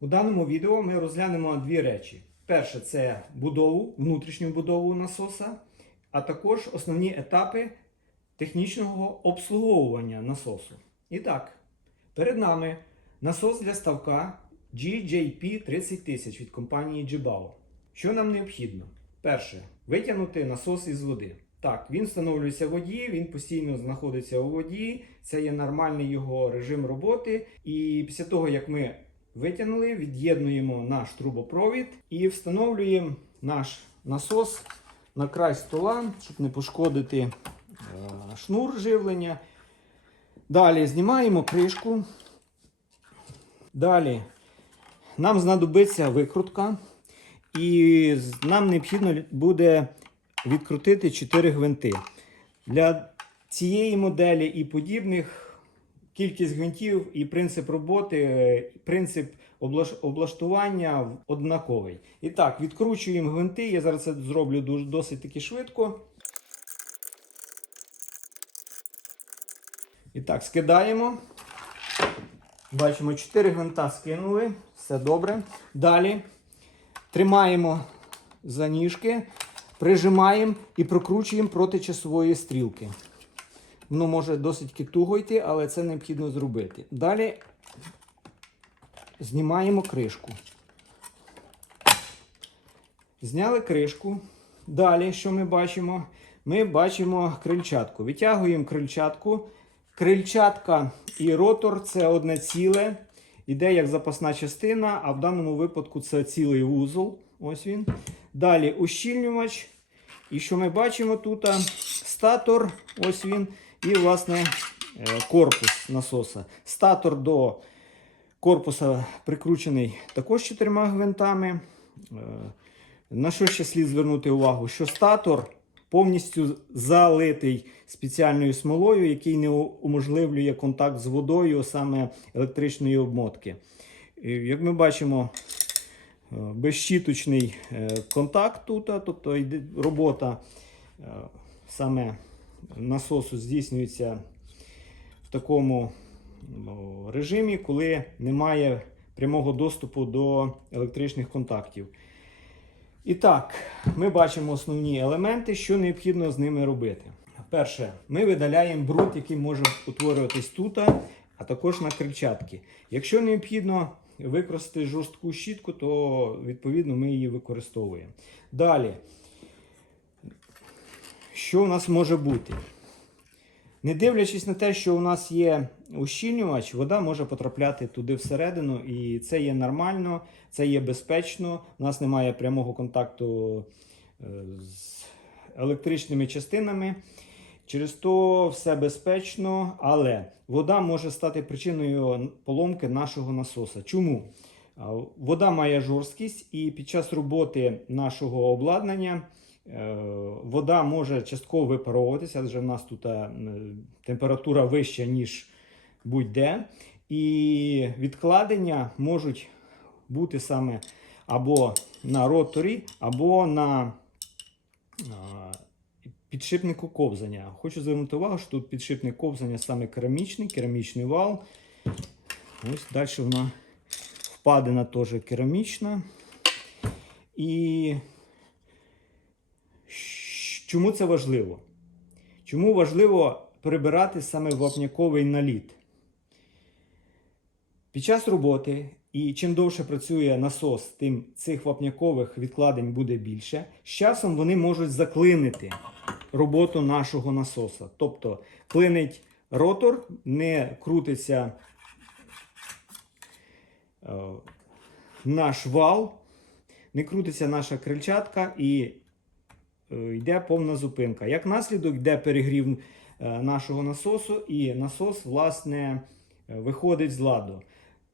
У даному відео ми розглянемо дві речі. Перше це будову, внутрішню будову насоса, а також основні етапи технічного обслуговування насосу. І так, перед нами насос для ставка GJP 30 тисяч від компанії Jibao. Що нам необхідно? Перше, витягнути насос із води. Так, він встановлюється в воді, він постійно знаходиться у воді. Це є нормальний його режим роботи. І після того, як ми витягнули, від'єднуємо наш трубопровід і встановлюємо наш насос на край стола, щоб не пошкодити е, шнур живлення. Далі знімаємо кришку. Далі нам знадобиться викрутка. І нам необхідно буде відкрутити 4 гвинти. Для цієї моделі і подібних кількість гвинтів і принцип роботи, е, принцип облаштування однаковий. І так, відкручуємо гвинти. Я зараз це зроблю досить таки швидко. І так, скидаємо. Бачимо, 4 гвинта скинули. Все добре. Далі тримаємо за ніжки, прижимаємо і прокручуємо проти часової стрілки. Воно може досить таки туго йти, але це необхідно зробити. Далі знімаємо кришку. Зняли кришку. Далі, що ми бачимо? Ми бачимо крильчатку. Витягуємо крильчатку. Крильчатка і ротор це одне ціле. Іде як запасна частина, а в даному випадку це цілий вузол. Ось він. Далі ущільнювач. І що ми бачимо тут? Статор, ось він, і, власне, е, корпус насоса. Статор до корпуса прикручений також чотирма гвинтами. Е, На що ще слід звернути увагу? Що статор повністю залитий спеціальною смолою, який не уможливлює контакт з водою, саме електричної обмотки. Як ми бачимо, е, безщіточний контакт тут, тобто робота саме насосу здійснюється в такому режимі, коли немає прямого доступу до електричних контактів. І так, ми бачимо основні елементи, що необхідно з ними робити. Перше, ми видаляємо бруд, який може утворюватись тут, а також на крильчатки. Якщо необхідно використати жорстку щітку, то відповідно ми її використовуємо. Далі, що у нас може бути? Не дивлячись на те, що у нас є ущільнювач, вода може потрапляти туди всередину, і це є нормально, це є безпечно. У нас немає прямого контакту е, з електричними частинами. Через то все безпечно, але вода може стати причиною поломки нашого насоса. Чому? Вода має жорсткість, і під час роботи нашого обладнання вода може частково випаровуватися, адже в нас тут е, температура вища, ніж будь-де. І відкладення можуть бути саме або на роторі, або на підшипнику ковзання. Хочу звернути увагу, що тут підшипник ковзання саме керамічний, керамічний вал. Ось далі вона впадина теж керамічна. І чому це важливо? Чому важливо прибирати саме вапняковий наліт? Під час роботи, і чим довше працює насос, тим цих вапнякових відкладень буде більше. З часом вони можуть заклинити роботу нашого насоса. Тобто клинить ротор, не крутиться е, наш вал, не крутиться наша крильчатка і йде повна зупинка. Як наслідок йде перегрів е, нашого насосу, і насос, власне, е, виходить з ладу.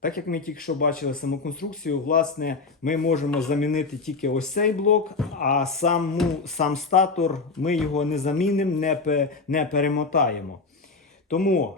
Так як ми тільки що бачили саму конструкцію, власне, ми можемо замінити тільки ось цей блок, а саму, сам статор ми його не замінимо, не, не перемотаємо. Тому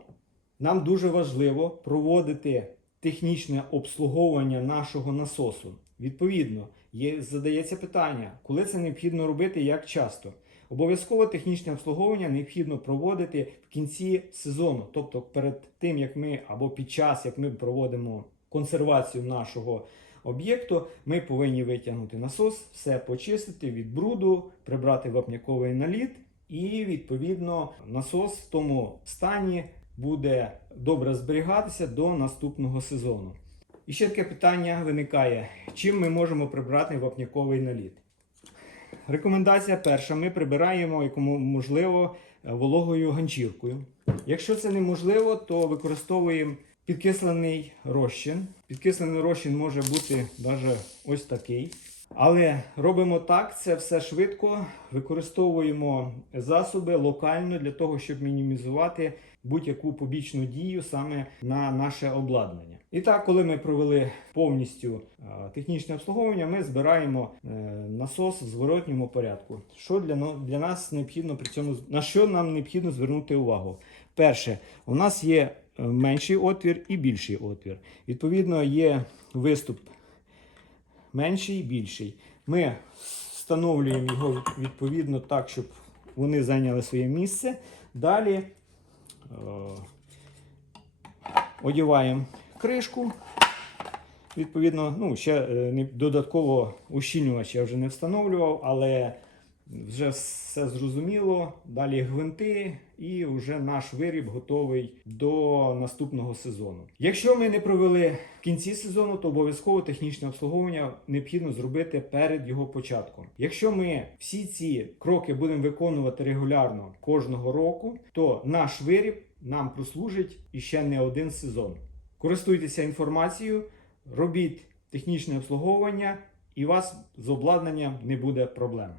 нам дуже важливо проводити технічне обслуговування нашого насосу. Відповідно, є, задається питання, коли це необхідно робити, як часто. Обов'язково технічне обслуговування необхідно проводити в кінці сезону, тобто перед тим, як ми або під час, як ми проводимо консервацію нашого об'єкту, ми повинні витягнути насос, все почистити від бруду, прибрати вапняковий наліт, і відповідно насос в тому стані буде добре зберігатися до наступного сезону. І ще таке питання виникає: чим ми можемо прибрати вапняковий наліт? Рекомендація перша: ми прибираємо якому можливо вологою ганчіркою. Якщо це неможливо, то використовуємо підкислений розчин. Підкислений розчин може бути навіть ось такий. Але робимо так, це все швидко. Використовуємо засоби локально для того, щоб мінімізувати будь-яку побічну дію саме на наше обладнання. І так, коли ми провели повністю е, технічне обслуговування, ми збираємо е, насос в зворотньому порядку. Що для, для нас необхідно при цьому на що нам необхідно звернути увагу? Перше, у нас є е, менший отвір і більший отвір. Відповідно, є виступ менший і більший. Ми встановлюємо його відповідно так, щоб вони зайняли своє місце. Далі е, одіваємо кришку. Відповідно, ну, ще е, додатково ущільнювач я вже не встановлював, але вже все зрозуміло. Далі гвинти, і вже наш виріб готовий до наступного сезону. Якщо ми не провели в кінці сезону, то обов'язково технічне обслуговування необхідно зробити перед його початком. Якщо ми всі ці кроки будемо виконувати регулярно кожного року, то наш виріб нам прослужить іще не один сезон. Користуйтеся інформацією, робіть технічне обслуговування, і у вас з обладнанням не буде проблем.